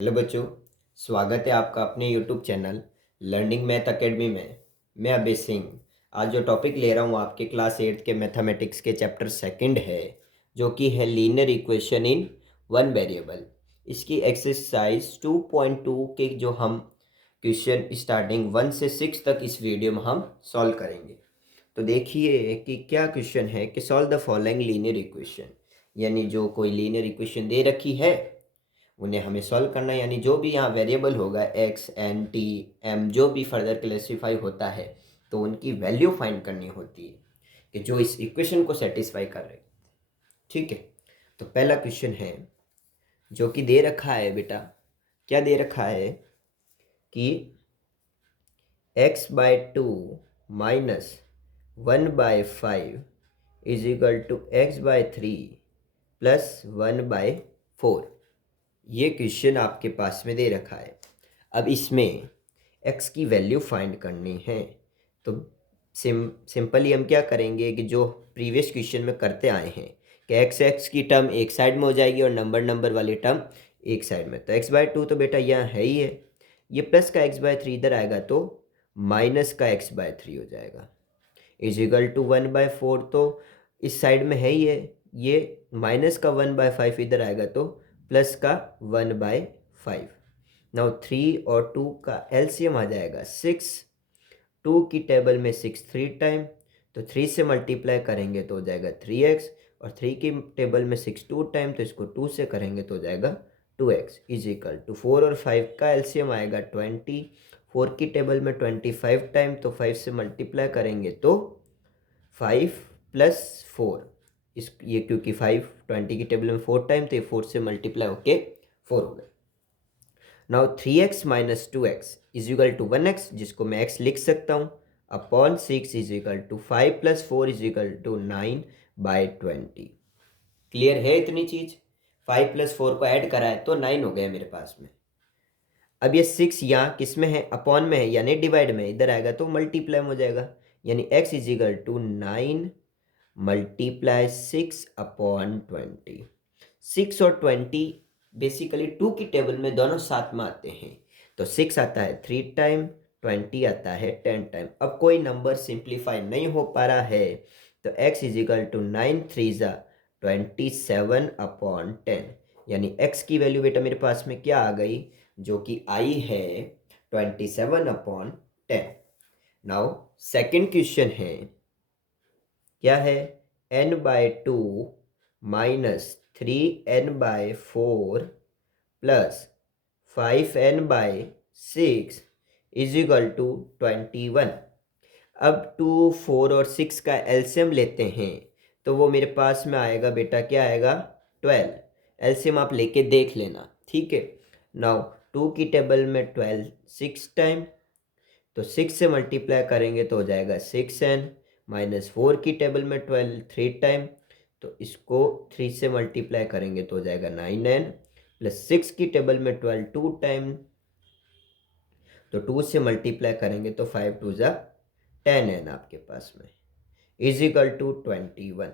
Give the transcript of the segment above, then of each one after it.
Hello बच्चों, स्वागत है आपका अपने YouTube channel learning math academy में। मैं अभय सिंह आज जो टॉपिक ले रहा हूँ आपके क्लास 8 के मैथमेटिक्स के चैप्टर सेकंड है, जो कि है linear equation in one variable. इसकी एक्सरसाइज 2.2 के जो हम क्वेश्चन स्टार्टिंग 1 से 6 तक इस वीडियो में हम सॉल्व करेंगे। तो देखिए कि क्या क्वेश्चन है कि solve the following linear equation, यानी जो कोई लीनियर इक्वेशन दे रखी है उन्हें हमें सॉल्व करना है। यानी जो भी यहाँ वेरिएबल होगा एक्स एन टी एम जो भी फर्दर क्लासीफाई होता है तो उनकी वैल्यू फाइंड करनी होती है कि जो इस इक्वेशन को सेटिस्फाई कर रहे। ठीक है, तो पहला क्वेश्चन है जो कि दे रखा है बेटा, क्या दे रखा है कि x/2 minus 1/5 is equal to x/3 plus 1/4। ये क्वेश्चन आपके पास में दे रखा है। अब इसमें x की वैल्यू फाइंड करनी है। तो सिंपली हम क्या करेंगे कि जो प्रीवियस क्वेश्चन में करते आए हैं कि x की टर्म एक साइड में हो जाएगी और नंबर वाली टर्म एक साइड में। तो x/2 तो बेटा यहाँ है ही है, ये प्लस का x/3 इधर आएगा तो माइनस का x/3 हो जाएगा इज इक्वल टू 1/4। तो इस साइड में है ही है, ये माइनस का 1/5 इधर आएगा तो प्लस का 1/5। नाउ 3 और 2 का एलसीएम आ जाएगा 6। 2 की टेबल में 6 3 टाइम, तो 3 से मल्टीप्लाई करेंगे तो हो जाएगा 3x, और 3 की टेबल में 6 2 टाइम, तो इसको 2 से करेंगे तो हो जाएगा 2x इज इक्वल टू 4 और 5 का एलसीएम आएगा 20। 4 की टेबल में 25 टाइम, तो 5 से मल्टीप्लाई करेंगे तो 5 प्लस 4, इस ये क्योंकि 5 20 की टेबल में 4 टाइम, तो ये 4 से मल्टीप्लाई होके 4 हो गए। Now 3x minus 2x is equal to 1x, जिसको मैं x लिख सकता हूँ, upon 6 is equal to 5 plus 4 is equal to 9/20। Clear है इतनी चीज? 5 प्लस 4 को ऐड करा है तो 9 हो गया मेरे पास में। अब ये 6 यहाँ किस में है, अपॉन में है यानी डिवाइड में, इधर आएगा तो मल्टीप्लाई में हो जाएगा, यानी x is equal to 9 multiply 6/20। 6 और 20 बेसिकली 2 की टेबल में दोनों साथ में आते हैं, तो 6 आता है 3 टाइम, 20 आता है 10 टाइम। अब कोई नंबर सिंप्लीफाई नहीं हो पा रहा है, तो x इज इक्वल टू 9 3 27/10, यानी x की वैल्यू बेटा मेरे पास में क्या आ गई, जो कि आई है 27/10। नाउ सेकेंड क्वेश्चन है, क्या है, n/2 minus 3n/4 plus 5n/6 is equal to 21। अब 2 4 और 6 का एलसीएम लेते हैं तो वो मेरे पास में आएगा बेटा, क्या आएगा 12। एलसीएम आप लेके देख लेना, ठीक है। नाउ 2 की टेबल में 12 6 टाइम, तो 6 से मल्टीप्लाई करेंगे तो हो जाएगा 6n, माइनस 4 की टेबल में 12 3 टाइम, तो इसको 3 से मल्टीप्लाई करेंगे तो हो जाएगा 9n, प्लस 6 की टेबल में 12 2 टाइम, तो 2 से मल्टीप्लाई करेंगे तो 5 2 10n आपके पास में इज इक्वल टू 21।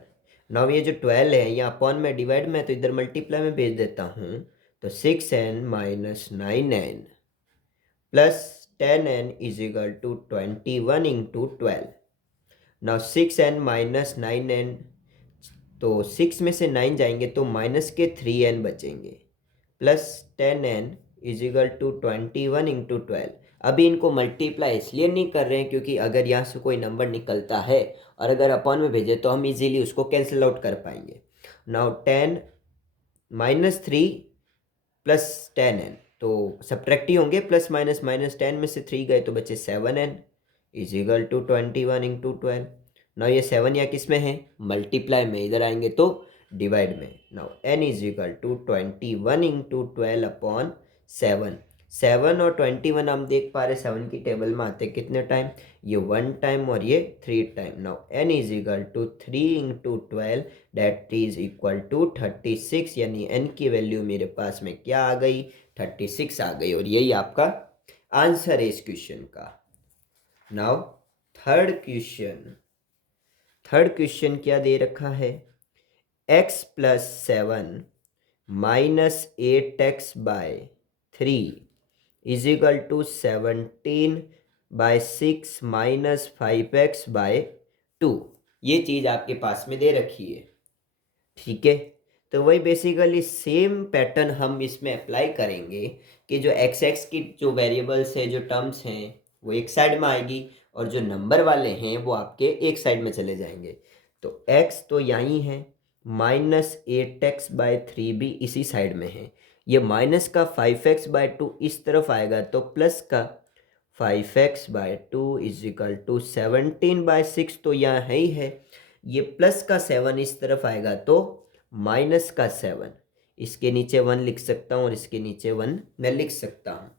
नाउ ये जो 12 है यहाँ अपॉन में डिवाइड में, तो इधर मल्टीप्लाई में भेज देता हूँ, तो 6n minus 9n plus 10n is equal to 21 into 12। Now 6n minus 9n, तो 6 में से 9 जाएंगे तो माइनस के 3n बचेंगे, plus 10n is equal to 21 into 12। अभी इनको मल्टीप्लाई इसलिए नहीं कर रहे हैं क्योंकि अगर यहाँ से कोई नंबर निकलता है और अगर अपॉन में भेजे तो हम इजीली उसको कैंसिल आउट कर पाएंगे। नाउ 10 माइनस 3 प्लस 10n, तो सब्ट्रैक्ट ही होंगे, प्लस माइनस माइनस 10 में से 3 गए तो बचे 7n is equal to 21 into 12। Now ये 7 या किस में है, मल्टीप्लाई में, इधर आएंगे तो डिवाइड में। Now n is equal to 21 into 12 upon 7। 7 और 21 हम देख पा रहे 7 की टेबल में आते कितने टाइम, ये 1 टाइम और ये 3 time. Now n is equal to 3 into 12 that is equal to 36, यानी n की वैल्यू मेरे पास में क्या आ गई, 36 आ गई, और यही आपका आंसर है इस क्वेश्चन का। नाउ थर्ड क्वेश्चन क्या दे रखा है, x plus 7 minus 8x by 3 is equal to 17/6 minus 5x/2। ये चीज़ आपके पास में दे रखी है, ठीक है। तो वही बेसिकली सेम पैटर्न हम इसमें अप्लाई करेंगे कि जो एक्स एक्स की जो वेरिएबल्स है, जो टर्म्स हैं, वो एक साइड में आएगी और जो नंबर वाले हैं वो आपके एक साइड में चले जाएंगे। तो एक्स तो यहीं है, -8x/3 भी इसी साइड में है। ये माइनस का 5x/2 इस तरफ आएगा तो प्लस का 5x/2 इज इक्वल टू 17/6 तो यहाँ है ही है। ये प्लस का 7 इस तरफ आएगा तो माइनस का 7, इसके नीचे 1 लिख सकता हूँ और इसके नीचे 1 मैं लिख सकता हूँ।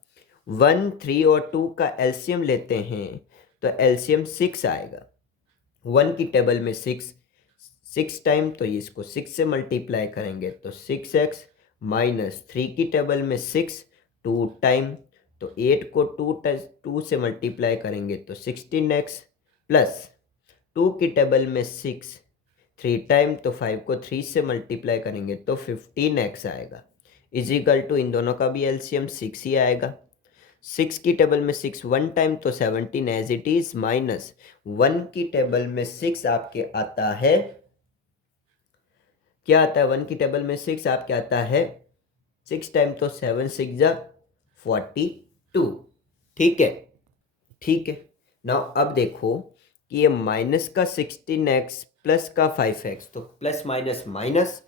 1, 3 और 2 का एलसीएम लेते हैं तो एलसीएम 6 आएगा। 1 की टेबल में 6 टाइम, तो इसको 6 से मल्टीप्लाई करेंगे तो 6x माइनस 3 की टेबल में 6 2 टाइम, तो 8 को 2 से मल्टीप्लाई करेंगे तो 16x प्लस 2 की टेबल में 6 3 टाइम, तो 5 को 3 से मल्टीप्लाई करेंगे तो 15x आएगा। इज इक्वल टू इन दोनों का भी एलसीएम 6 ही आएगा। 6 की टेबल में 6 1 टाइम तो 17 एज इट इज, माइनस 1 की टेबल में 6 आपके आता है, क्या आता है 1 की टेबल में 6 आपके आता है 6 टाइम तो 7 6 जा 42, ठीक है, ठीक है। नाउ अब देखो कि ये माइनस का 16x प्लस का 5x, तो प्लस माइनस माइनस,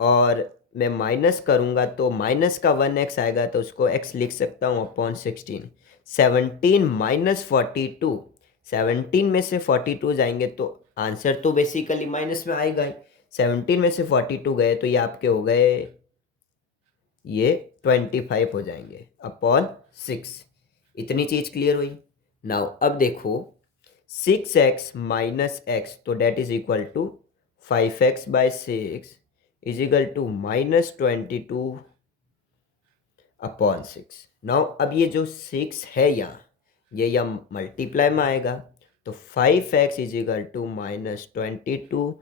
और मैं माइनस करूँगा तो माइनस का 1x आएगा तो उसको x लिख सकता हूँ अपॉन 16। 17 माइनस 42, 17 में से 42 जाएंगे तो आंसर तो बेसिकली माइनस में आएगा ही। 17 में से 42 गए तो ये आपके हो गए, ये 25 हो जाएंगे अपॉन 6। इतनी चीज़ क्लियर हुई। नाउ अब देखो 6x माइनस एक्स, तो that is equal to 5x/6 is equal to -22 upon 6। Now अब ये जो 6 है यहाँ, ये यहाँ मल्टीप्लाई में आएगा तो 5x is equal to -22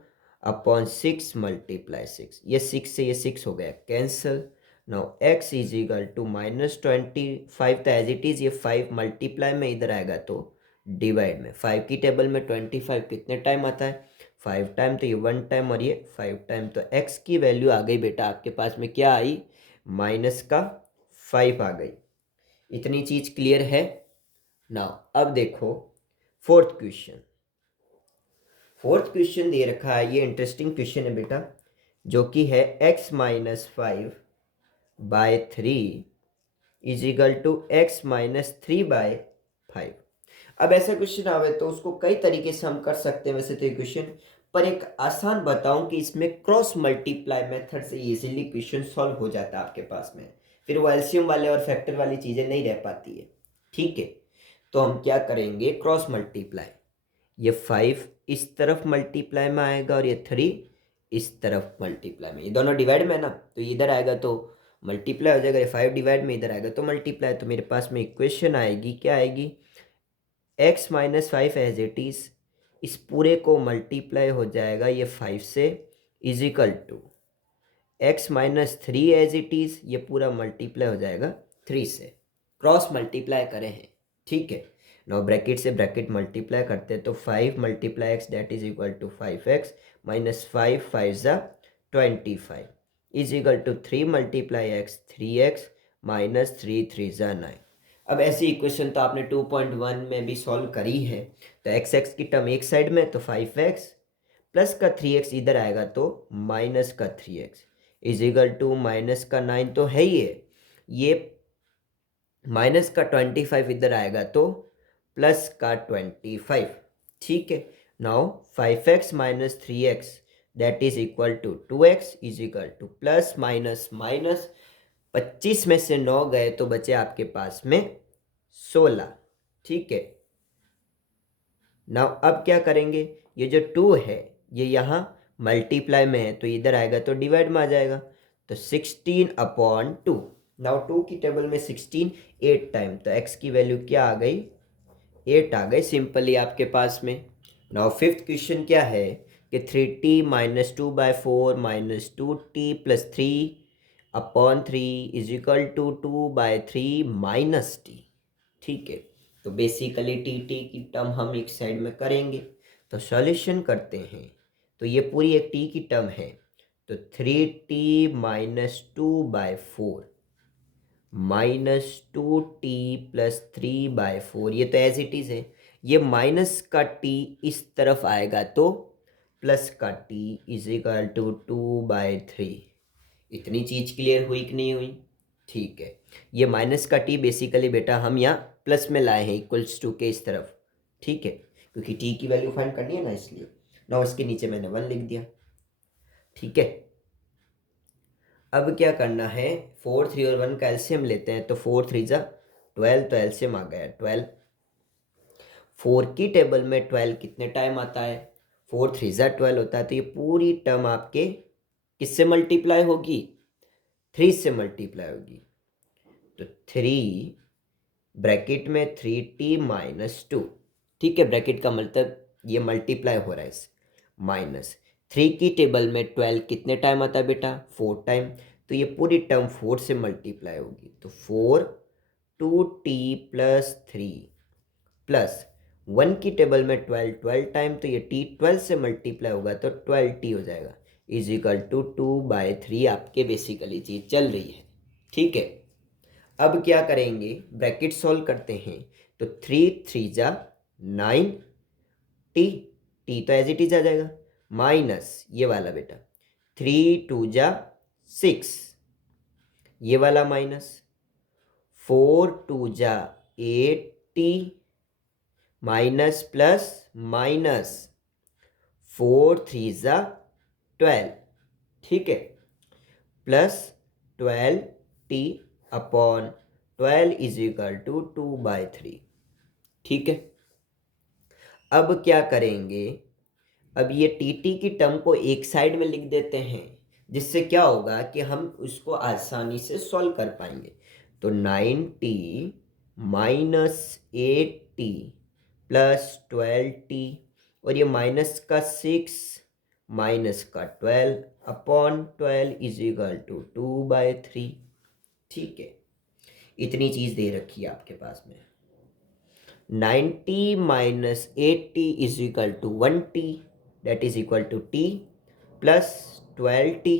upon 6 multiply 6, ये 6 से ये 6 हो गया cancel. Now x is equal to -25, तो एज इट इज़ ये 5 मल्टीप्लाई में इधर आएगा तो डिवाइड में। 5 की टेबल में 25 कितने टाइम आता है 5 टाइम, तो ये 1 टाइम और ये 5 टाइम, तो x की वैल्यू आ गई बेटा आपके पास में, क्या आई माइनस का 5 आ गई। इतनी चीज़ क्लियर है। नाउ अब देखो फोर्थ क्वेश्चन। फोर्थ क्वेश्चन दे रखा है, ये इंटरेस्टिंग क्वेश्चन है बेटा, जो कि है x-5/3 is equal to x-3/5। अब ऐसा क्वेश्चन आवे तो उसको कई तरीके से हम कर सकते हैं वैसे तो ये क्वेश्चन, पर एक आसान बताऊं कि इसमें क्रॉस मल्टीप्लाई मेथड से इजीली क्वेश्चन सॉल्व हो जाता है आपके पास में, फिर वो एलसीएम वाले और फैक्टर वाली चीज़ें नहीं रह पाती है, ठीक है। तो हम क्या करेंगे, क्रॉस मल्टीप्लाई, ये 5 इस तरफ मल्टीप्लाई में आएगा और ये 3 इस तरफ मल्टीप्लाई में, ये दोनों डिवाइड में है ना, तो इधर आएगा तो मल्टीप्लाई हो जाएगा, ये 5 डिवाइड में इधर आएगा तो मल्टीप्लाई, तो मेरे पास में इक्वेशन आएगी, क्या आएगी, x-5 एज इट इज़, इस पूरे को मल्टीप्लाई हो जाएगा ये 5 से, is equal to x-3 as it is, ये पूरा मल्टीप्लाई हो जाएगा 3 से, क्रॉस मल्टीप्लाई करें हैं, ठीक है। नाउ ब्रैकेट से ब्रैकेट मल्टीप्लाई करते हैं तो 5 multiply x that is equal to 5x minus 5 5 ज़ा 25 is equal to 3 multiply x 3x minus 3 3 ज़ा 9। अब ऐसी इक्वेशन तो आपने 2.1 में भी सॉल्व करी है, तो एक्स एक्स की टर्म एक साइड में तो 5x प्लस का 3x इधर आएगा तो माइनस का 3x is equal to minus का 9 तो है ही है, ये माइनस का 25 इधर आएगा तो प्लस का 25, ठीक है। Now 5x minus 3x that is equal to 2x is equal to plus minus minus, 25 में से 9 गए तो बचे आपके पास में 16, ठीक है। नाउ अब क्या करेंगे, ये जो 2 है ये यहाँ मल्टीप्लाई में है तो इधर आएगा तो डिवाइड में आ जाएगा, तो 16/2। नाउ 2 की टेबल में 16 8 टाइम, तो x की वैल्यू क्या आ गई 8 आ गई सिंपली आपके पास में। नाउ फिफ्थ क्वेश्चन क्या है कि 3t - 2/4 - 2t + 3 upon 3 is equal to 2/3 minus t. ठीक है, तो बेसिकली टी की टर्म हम एक साइड में करेंगे, तो सॉल्यूशन करते हैं। तो ये पूरी एक टी की टर्म है, तो 3t माइनस 2/4 -2t प्लस 3/4, ये तो एज इट इज़ है। ये माइनस का t इस तरफ आएगा तो प्लस का t इज इक्वल टू 2/3। इतनी चीज़ क्लियर हुई कि नहीं हुई? ठीक है, ये माइनस का t बेसिकली बेटा हम यहाँ प्लस में लाए हैं इक्वल्स टू के इस तरफ। ठीक है, क्योंकि t की वैल्यू फाइंड करनी है ना, इसलिए ना उसके नीचे मैंने 1 लिख दिया। ठीक है, अब क्या करना है, 4 3 और 1 का एलसीएम लेते हैं, तो 4 3 जा 12, तो एलसीएम आ गया 12। 4 की टेबल में 12 कितने टाइम आता है, 4 3 जा 12 होता है, तो ये पूरी टर्म आपके किससे मल्टीप्लाई होगी, 3 से मल्टीप्लाई होगी। तो 3 ब्रैकेट में 3t माइनस 2। ठीक है, ब्रैकेट का मतलब ये मल्टीप्लाई हो रहा है इस माइनस 3 की टेबल में 12 कितने टाइम आता है बेटा, 4 टाइम, तो ये पूरी टर्म 4 से मल्टीप्लाई होगी। तो 4 2t प्लस 3 प्लस 1 की टेबल में 12 टाइम, तो ये t 12 से मल्टीप्लाई होगा तो 12t हो जाएगा, इज इक्वल टू 2/3 आपके बेसिकली चीज चल रही है। ठीक है, अब क्या करेंगे, ब्रैकेट सॉल्व करते हैं, तो 3 3 जा 9 टी, टी तो एज इट इज आ जाएगा, माइनस ये वाला बेटा 3 2 जा 6, ये वाला माइनस 4 2 जा 8t माइनस प्लस माइनस 4 3 जा 12। ठीक है, plus 12t upon 12 is equal to 2/3। ठीक है, अब क्या करेंगे, अब ये टी की टर्म को एक साइड में लिख देते हैं, जिससे क्या होगा कि हम उसको आसानी से सॉल्व कर पाएंगे। तो 9t minus 8t plus 12t, और ये माइनस का 6 माइनस का 12 अपॉन 12 इज इक्वल टू 2/3। ठीक है, इतनी चीज़ दे रखी है आपके पास में। 90 minus 8t is equal to 1t, that is equal to t plus 12t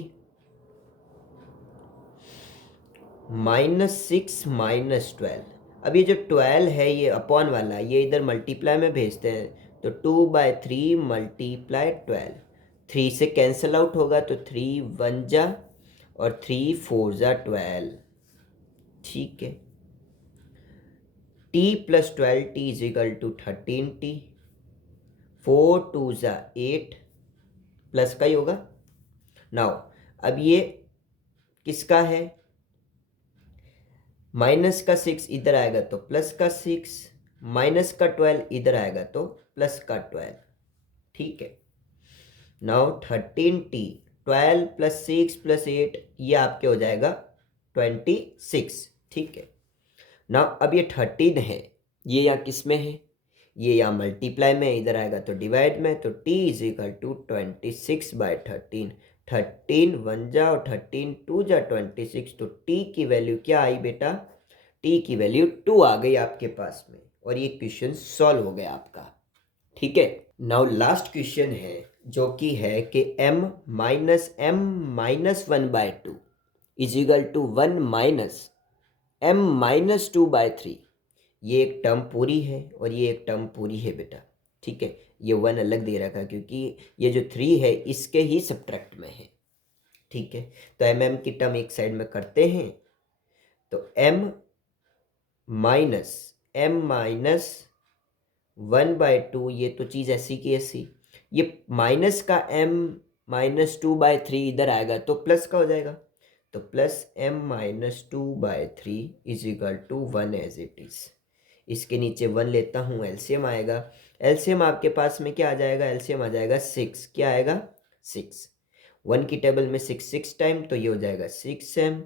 minus 6 minus 12। अब ये जो 12 है ये अपॉन वाला, ये इधर मल्टीप्लाई में भेजते हैं, तो 2/3 मल्टीप्लाई 12, 3 से कैंसिल आउट होगा, तो 3 1 जा और 3 4 जा 12। ठीक है, t plus 12t is equal to 13t, 4 2 जा 8 प्लस का ही होगा। नाउ अब ये किसका है, माइनस का 6 इधर आएगा तो प्लस का 6, माइनस का 12 इधर आएगा तो प्लस का 12। ठीक है, नाउ 13t 12 प्लस 6 प्लस 8, ये आपके हो जाएगा 26। ठीक है, नाउ अब ये 13 है, ये यहाँ किस में है, ये यहाँ मल्टीप्लाई में, इधर आएगा तो डिवाइड में, तो t इज इक्वल टू 26/13। 13 1 जा और 13 2 जा 26, तो t की वैल्यू क्या आई बेटा, t की वैल्यू 2 आ गई आपके पास में, और ये क्वेश्चन सॉल्व हो गया आपका। ठीक है, नाउ लास्ट क्वेश्चन है, जो कि है कि m minus m minus 1/2 is equal to 1 minus m minus 2/3। ये एक टर्म पूरी है और ये एक टर्म पूरी है बेटा। ठीक है, ये 1 अलग दे रखा क्योंकि ये जो 3 है इसके ही सब्ट्रैक्ट में है। ठीक है, तो m की टर्म एक साइड में करते हैं, तो m माइनस 1/2, ये तो चीज़ ऐसी की ऐसी, ये माइनस का m माइनस 2/3 इधर आएगा तो प्लस का हो जाएगा, तो plus m minus 2/3 is equal to 1 as it is. इसके नीचे 1 लेता हूँ, एलसीएम आएगा, एलसीएम आपके पास में क्या आ जाएगा, एलसीएम आ जाएगा 6, क्या आएगा 6, 1 की टेबल में 6 टाइम, तो ये हो जाएगा 6m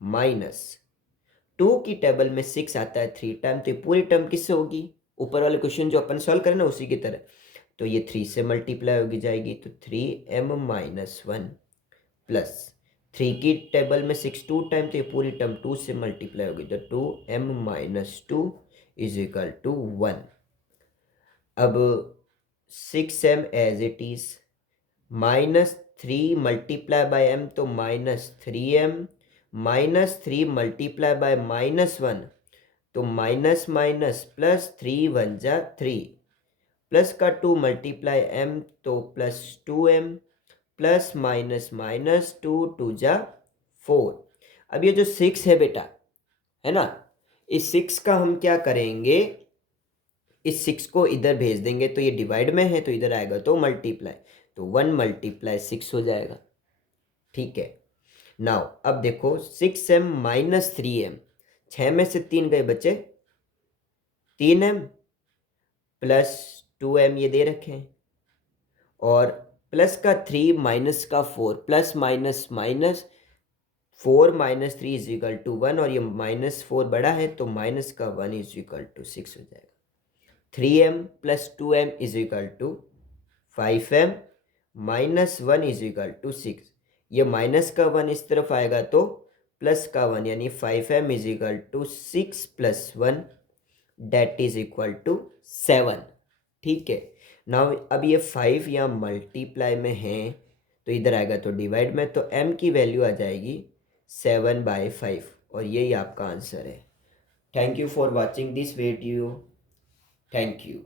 माइनस 2 की टेबल में 6 आता है 3 टाइम, तो ये पूरी टर्म किससे होगी, ऊपर वाले क्वेश्चन जो अपन सॉल्व करें ना उसी की तरह, तो ये 3 से मल्टीप्लाई होगी जाएगी, तो 3m माइनस 1 प्लस 3 की टेबल में 6 2 टाइम, तो ये पूरी टर्म 2 से मल्टीप्लाई होगी, तो 2m minus 2 is equal to 1। अब 6m as it is, -3 multiply by m, तो -3m, -3 मल्टीप्लाई बाय -1, तो माइनस माइनस प्लस 3 1 जा 3, प्लस का 2 मल्टीप्लाई m, तो +2m, प्लस माइनस माइनस 2 2 जा 4। अब ये जो 6 है बेटा, है ना, इस 6 का हम क्या करेंगे, इस 6 को इधर भेज देंगे, तो ये डिवाइड में है तो इधर आएगा तो मल्टीप्लाई, तो 1 × 6 हो जाएगा। ठीक है, नाउ अब देखो 6m माइनस 3m, 6 में से 3 गए, बचे 3m, प्लस 2m ये दे रखे हैं, और प्लस का 3 माइनस का 4, plus minus minus 4 minus 3 is equal to 1, और ये -4 बड़ा है तो माइनस का 1 इज इक्वल टू 6 हो जाएगा। 3m plus 2m is equal to 5m, minus 1 is equal to 6। ये माइनस का 1 इस तरफ आएगा तो प्लस का 1, यानी 5m is equal to 6 plus 1, that is equal to 7। ठीक है, नाउ अब ये 5 यहाँ मल्टीप्लाई में है तो इधर आएगा तो डिवाइड में, तो m की वैल्यू आ जाएगी 7/5, और यही आपका आंसर है। Thank you for watching this video. Thank you.